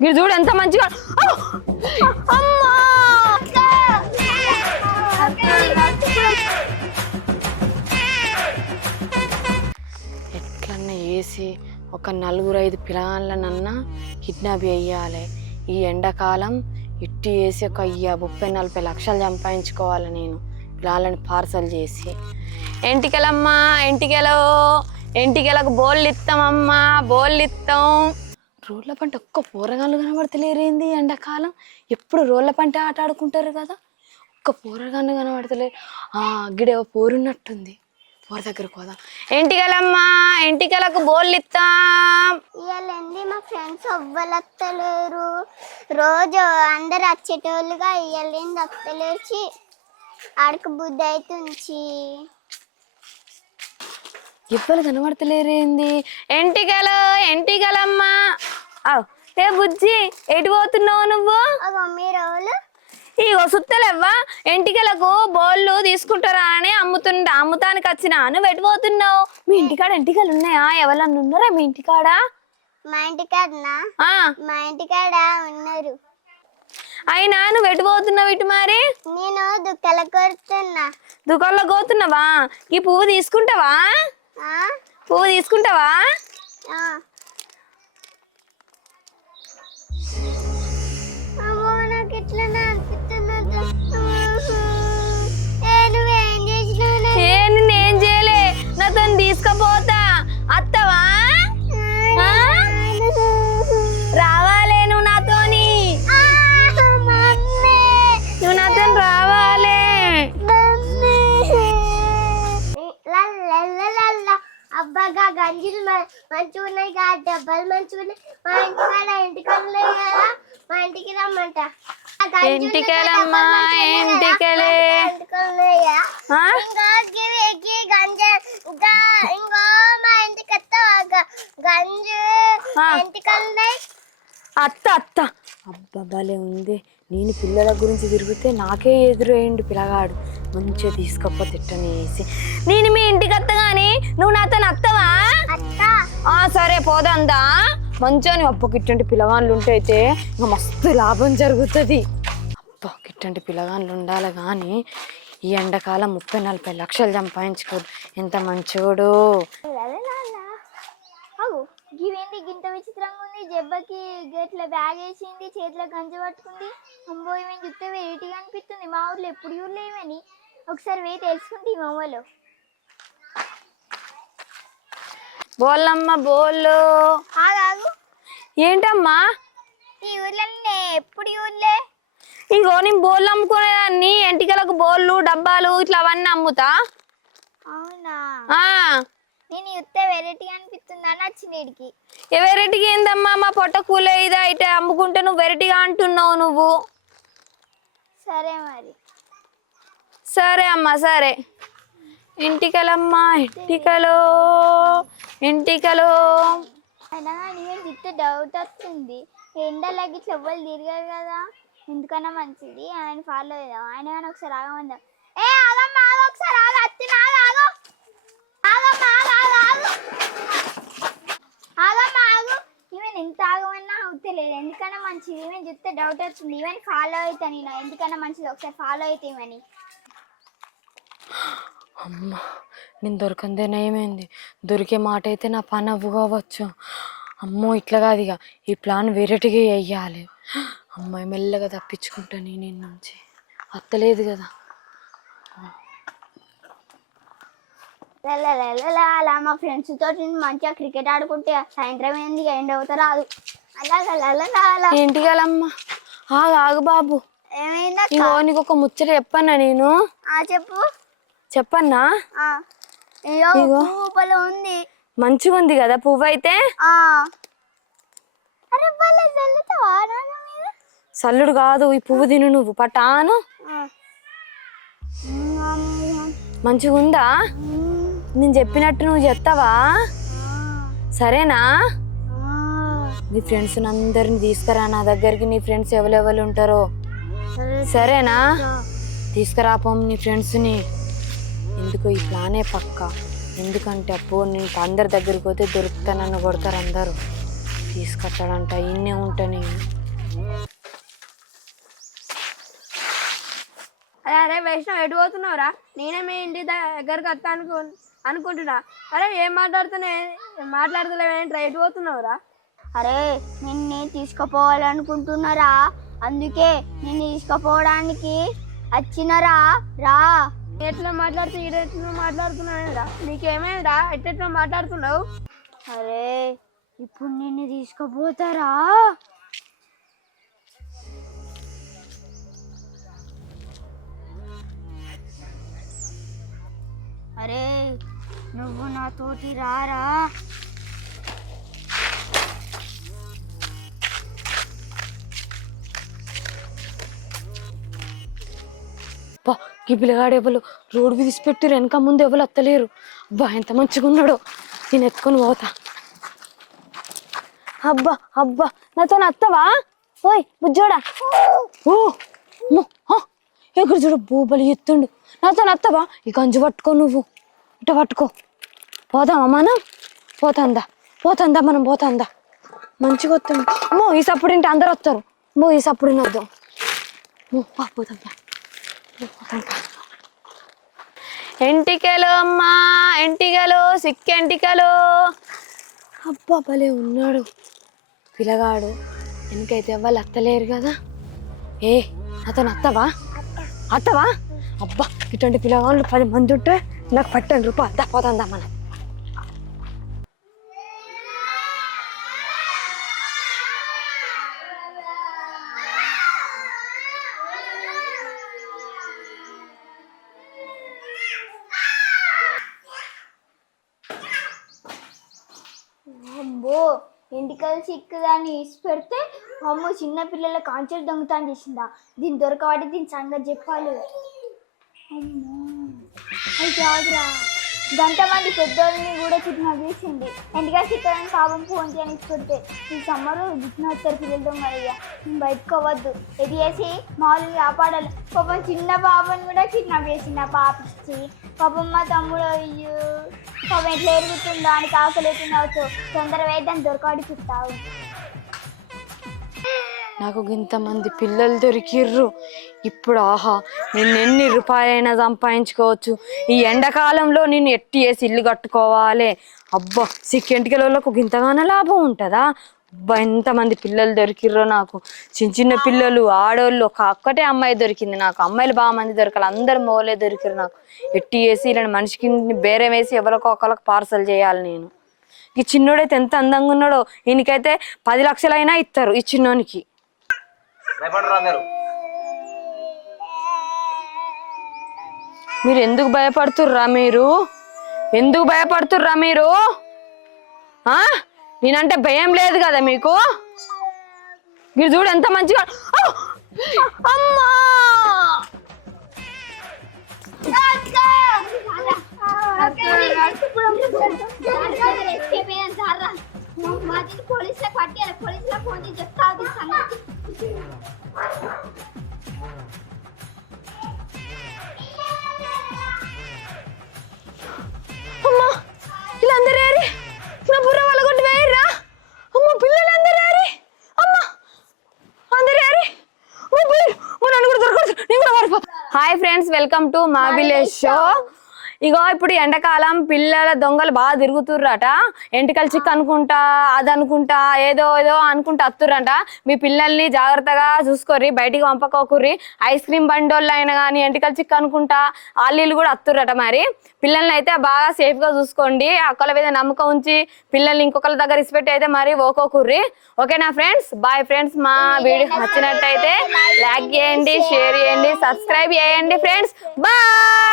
మీరు చూడు ఎంత మంచిగా. అమ్మా ఎట్లన్నా వేసి ఒక 4-5 పిల్లలనన్నా కిడ్నాప్ చేయాలి. ఈ ఎండాకాలం ఇట్టి వేసి ఒక 30-40 లక్షలు సంపాదించుకోవాలి నేను పిల్లలని పార్సల్ చేసి. ఎంటికలమ్మా ఎంటికలు, ఎంటికలకు బోళ్ళు ఇస్తామమ్మా, బోళ్ళు ఇస్తాం. రోడ్ల పంట ఒక్క పోరగాళ్ళు కనబడతలేరేంది ఎండాకాలం? ఎప్పుడు రోడ్ల పంట ఆట ఆడుకుంటారు కదా, ఒక్క పోరగాళ్ళు కనబడతలేరు. గిడేవో పోరున్నట్టుంది, పోర దగ్గరకు పోదాం. ఎంటికలమ్మా ఎంటికలకు బోళ్ళు ఇస్తాం. ఇవాళండి మా ఫ్రెండ్స్ ఎవ్వరు రోజు అందరు వచ్చేటోళ్ళుగా ఇవాళేంది వస్తలేచి ఆడకు బుద్ధి అవుతుంది. ఎవ్వరు కనబడతలేరేంది? ఎంటికలు ఎంటికలమ్మా. ఏ బుజ్జి ఎటు పోతున్నావు నువ్వు? మీరు ఇగో సుత్తలేవ్వా, ఎంటికలకు బోళ్ళు తీసుకుంటారా అని అమ్ముతానికి వచ్చినా. నువ్వు ఎటు పోతున్నావు? మీ ఇంటికాడ ఎంటికలు ఉన్నాయా? ఎవరన్నా ఉన్నారా మీ ఇంటికాడ? మా ఇంటికాడనా? మా ఇంటికాడ ఉన్నారు. అయినా నువ్వు ఎటు పోతున్నావు ఇటు? మరి నేను దుక్కల కొడుతున్నా. దుకాణంలో పోతున్నావా? ఈ పువ్వు తీసుకుంటావా? పువ్వు తీసుకుంటావా? నాకు ఇట్లా నేనేం చేయలే, నాతో తీసుకుపోతా. అత్తవా? రావాలే నువ్వు నాతోని, నువ్వు నాతో రావాలే. అబ్బాగా గంజులు మంచిగా ఉన్నాయి కదా, డబ్బాలు మంచిగా ఉన్నాయి. మా ఇంటికాడ ఇంటికలు కదా, మా ఇంటికి రమ్మంట. ఎంటికలమ్మా ఎంటికలే. ఇంకో మా ఇంటికి గంజు ఇంటికలు. అత్త అత్త అబ్బా భలే ఉంది. నేను పిల్లల గురించి తిరిగితే నాకే ఎదురయ్యిండు పిల్లగాడు. మంచిగా తీసుకపోతే తిట్టని వేసి నేను మీ ఇంటికి అత్తగాని నువ్వు నాతో అత్తవా? సరే పోదందా. మంచిగా నీ అబ్బా కిట్టంటి పిల్లగాళ్ళు ఉంటే అయితే ఇంకా మస్తు లాభం జరుగుతుంది. అబ్బా కిట్టంటి పిల్లగాళ్ళు ఉండాలి కానీ ఈ ఎండాకాలం 30-40 లక్షలు సంపాదించుకోదు. ఎంత మంచోడు. ఇవేంటి గింత విచిత్రంగా ఉంది? జబ్బకి గేట్ల బ్యాగ్ వేసింది, చేతిలో గంజి పట్టుకుంది. అమ్మో ఇవన్నీ చూస్తే వెరైటీగా అనిపిస్తుంది. మా ఊర్లో ఎప్పుడు ఊర్లో ఇవని ఒకసారి వేయి తెలుసుకుంటే మా ఊళ్ళో. బోళ్ళమ్మ బోళ్ళు. ఆగాగు. ఏంటమ్మా? ఈ ఊర్లో ఎప్పుడు ఊర్లే. ఇగో నేను బోళ్ళు అమ్ముకునేదాన్ని. ఎంటికలకు బోళ్ళు డబ్బాలు ఇట్లా అవన్నీ అమ్ముతా. అవునా? నేను చూస్తే వెరైటీ అనిపిస్తుంది అని వచ్చింది ఇడికి. ఏ వెరైటీగా ఏందమ్మా? మా పొట్ట కూలే ఇదా అయితే అమ్ముకుంటే నువ్వు వెరైటీగా అంటున్నావు నువ్వు. సరే మరి. సరే అమ్మా సరే. ఎంటికలమ్మా ఎంటికలు ఎంటికలు. అయినా నేను చూస్తే డౌట్ వస్తుంది. ఎండలకి ఇట్లా ఎవ్వరు తిరగారు కదా, ఎందుకన్నా మంచిది ఆయన ఫాలో అవుదాం. ఆయన కానీ ఒకసారి ఆగమందాం. ఆగమ్మా ఆగ, ఒకసారి ఆగ, అత్తిన ఆగ, ఆగో ఆగమ్మా ఆగ, ఆగ, ఆగమ్మా ఆగు. ఈవెన్ ఎంత ఆగమన్నా అవుతలేదు, ఎందుకన్నా మంచిది. ఈవెన్ చూస్తే డౌట్ వచ్చింది. ఈవెన్ ఫాలో అవుతా నేను, ఎందుకన్నా మంచిది ఒకసారి ఫాలో అయితే ఇవని. అమ్మా నేను దొరకందే నయమైంది. దొరికే మాట అయితే నా పని అవ్వుకోవచ్చు. అమ్మో ఇట్లా కాదు, ఇక ఈ ప్లాన్ వెరైటీగా వేయాలి. అమ్మాయి మెల్లగా తప్పించుకుంటా నేను నుంచి. అత్తలేదు కదా. అలా మా ఫ్రెండ్స్ తోటి మంచిగా క్రికెట్ ఆడుకుంటే సాయంత్రం ఏంది ఎండ్ అవుతా రాదు. అలా ఏంటికలమ్మా? ఆగు బాబు. ఏమైందా? నీకు ఒక ముచ్చట చెప్పన్నా నేను. చెప్పు. చెప్పన్నా? పువ్వు ఉంది. మంచిగా ఉంది కదా పువ్వు అయితే. సల్లుడు కాదు, ఈ పువ్వు తిను నువ్వు. పట్టాను మంచిగా ఉందా? నేను చెప్పినట్టు నువ్వు చెప్తావా? సరేనా? నీ ఫ్రెండ్స్ అందరిని తీసుకురా నా దగ్గరికి. నీ ఫ్రెండ్స్ ఎవరెవరు ఉంటారో సరేనా? తీసుకురాపం నీ ఫ్రెండ్స్ని. ఎందుకు ఈ ప్లానే పక్క. ఎందుకంటే అప్పుడు నేను అందరి దగ్గరికి పోతే దొరుకుతా, నన్ను కొడతారు అందరూ. ఫీజు కట్టాడంట ఇన్నే ఉంటా నేను. అరే అరే వైష్ణవ్ ఎటు పోతున్నావురా? నేనే మీ ఇంటి దగ్గరకు వస్తా అనుకుంటున్నా. అరే ఏం మాట్లాడుతలేవేంట్రా? ఎటు పోతున్నావురా? అరే నిన్ను తీసుకుపోవాలనుకుంటున్నారా, అందుకే నిన్ను తీసుకుపోవడానికి వచ్చినరా. రా. ఎట్లా మాట్లాడుతూ ఎట్లా మాట్లాడుతున్నావురా? నీకేమైందిరా? ఎట్లా మాట్లాడుతున్నావు? అరే ఇప్పుడు నిన్ను తీసుకుపోతారా. అరే నువ్వు నాతోటి రారా. అబ్బా ఈ పిల్లగాడు ఎవరు రోడ్డు విడిచిపెట్టి వెనక ముందు ఎవరు అత్తలేరు. అబ్బా ఎంత మంచిగా ఉన్నాడో. నేను ఎత్తుకొని పోతా. అబ్బా అబ్బా నాతో అత్తవా? ఓయ్ బుజ్జోడా. ఓ ఎక్కడ చూడు బూబలి ఎత్తుండు. నాతో అత్తవా? ఈ గంజు పట్టుకో, నువ్వు ఇట పట్టుకో. పోదామా మనం? పోతాందా మనం పోతాందా? మంచిగా వస్తుంది. అమ్మో ఈ సప్పుడు ఇంటి అందరు వస్తారు. అమ్మో ఈ సప్పుడు వద్దాం. పోతాందా. ఎంటికలు అమ్మా, ఎంటికలు, సిక్కెంటికలు. అబ్బా భలే ఉన్నాడు పిల్లగాడు. వెనకైతే వాళ్ళు అత్తలేరు కదా. అతను అత్తవా? అబ్బా ఇటువంటి పిల్లగాళ్ళు 10 మంది ఉంటే నాకు పట్టండి రూపాయలు. పోతాందా మనం. అమ్మో ఎంటికలు సిక్కుదాన్ని ఇసి పెడితే అమ్మో చిన్న పిల్లల కాంచెలు దొంగతనం చేసిందా. దీన్ని దొరకబట్టి దీని సంగతి చెప్పాలి. అమ్మో అది కాదురా, గంటమంది పెద్దోళ్ళని కూడా కిడ్నాప్ చేసింది. ఎంటికలు సిక్కడానికి పాపం ఫోన్ చేయని ఇసి పెడితే ఈ సమ్మర్ గిట్న వస్తారు పిల్లలు దొంగ. అయ్యా నేను బయటకు అవ్వద్దు, ఇది చేసి మామూలుగా కాపాడాలి. పాపం చిన్న బాబుని కూడా కిడ్నాప్ చేసింది ఆ పాప ఇచ్చి. పాపం మా తమ్ముడు అయ్యో పాపం ఎట్లా ఎరుగుతుందో అని కాకలేకుండా తొందరగా వేద్దాన్ని దొరకబడి చుట్టావు. నాకు ఇంతమంది పిల్లలు దొరికిర్రు. ఇప్పుడు ఆహా నేను ఎన్ని రూపాయలైనా సంపాదించుకోవచ్చు. ఈ ఎండాకాలంలో నేను ఎట్టి వేసి ఇల్లు కట్టుకోవాలి. అబ్బా సిక్కెంటికలకు ఇంతగానో లాభం ఉంటుందా? అబ్బా ఎంతమంది పిల్లలు దొరికిర్రో నాకు. చిన్న పిల్లలు, ఆడోళ్ళు. ఒక్కటే అమ్మాయి దొరికింది నాకు. అమ్మాయిలు బాగా మంది దొరకాలి. అందరు మోలే దొరికిరు నాకు. ఎట్టి వేసి ఇలా మనిషికి బేరం వేసి ఎవరికో ఒకరికి పార్సల్ చేయాలి నేను. ఈ చిన్నోడైతే ఎంత అందంగా ఉన్నాడో. ఈయనకైతే 10 లక్షలైనా ఇస్తారు ఈ చిన్నోనికి. మీరు ఎందుకు భయపడుతుర్రా? ఎందుకు భయపడుతుర్రా మీరు? నేనంటే భయం లేదు కదా మీకు? మీరు చూడు ఎంత మంచిగా. అమ్మా పోలీసులకు పట్టాలి. పోలీసులకు ఫోన్ చేసి చెప్తావు సంగతి. అమ్మా వీళ్ళందరూ ఏరి నా బుర్ర వాళ్ళ కొట్టి వేయర్రా. అమ్మ పిల్లలందరూ ఏరి. అమ్మా అందరూ ఏరి. నన్ను కూడా దొరకదు, నేను కూడా మారిపోతా. హాయ్ ఫ్రెండ్స్, వెల్కమ్ టు మా విలేజ్ షో. ఇగో ఇప్పుడు ఎండాకాలం పిల్లల దొంగలు బాగా తిరుగుతుర్రట. ఎంటికలు చిక్ అనుకుంటా, అది అనుకుంటా, ఏదో ఏదో అనుకుంటా వస్తుర్రంట. మీ పిల్లల్ని జాగ్రత్తగా చూసుకోర్రి, బయటికి పంపకోకుర్రి. ఐస్ క్రీమ్ బండోళ్ళు అయినా కానీ ఎంటికలు చిక్ అనుకుంటా వాళ్ళు కూడా వస్తుర్రట. మరి పిల్లల్ని అయితే బాగా సేఫ్గా చూసుకోండి. ఒకళ్ళ మీద నమ్మకం ఉంచి పిల్లల్ని ఇంకొకళ్ళ దగ్గర ఇసిపెట్టి అయితే మరి ఓకోకుర్రి. ఓకేనా ఫ్రెండ్స్? Bye friends. మా వీడియో నచ్చినట్టయితే లైక్ చేయండి, షేర్ చేయండి, సబ్స్క్రైబ్ చేయండి ఫ్రెండ్స్. బాయ్.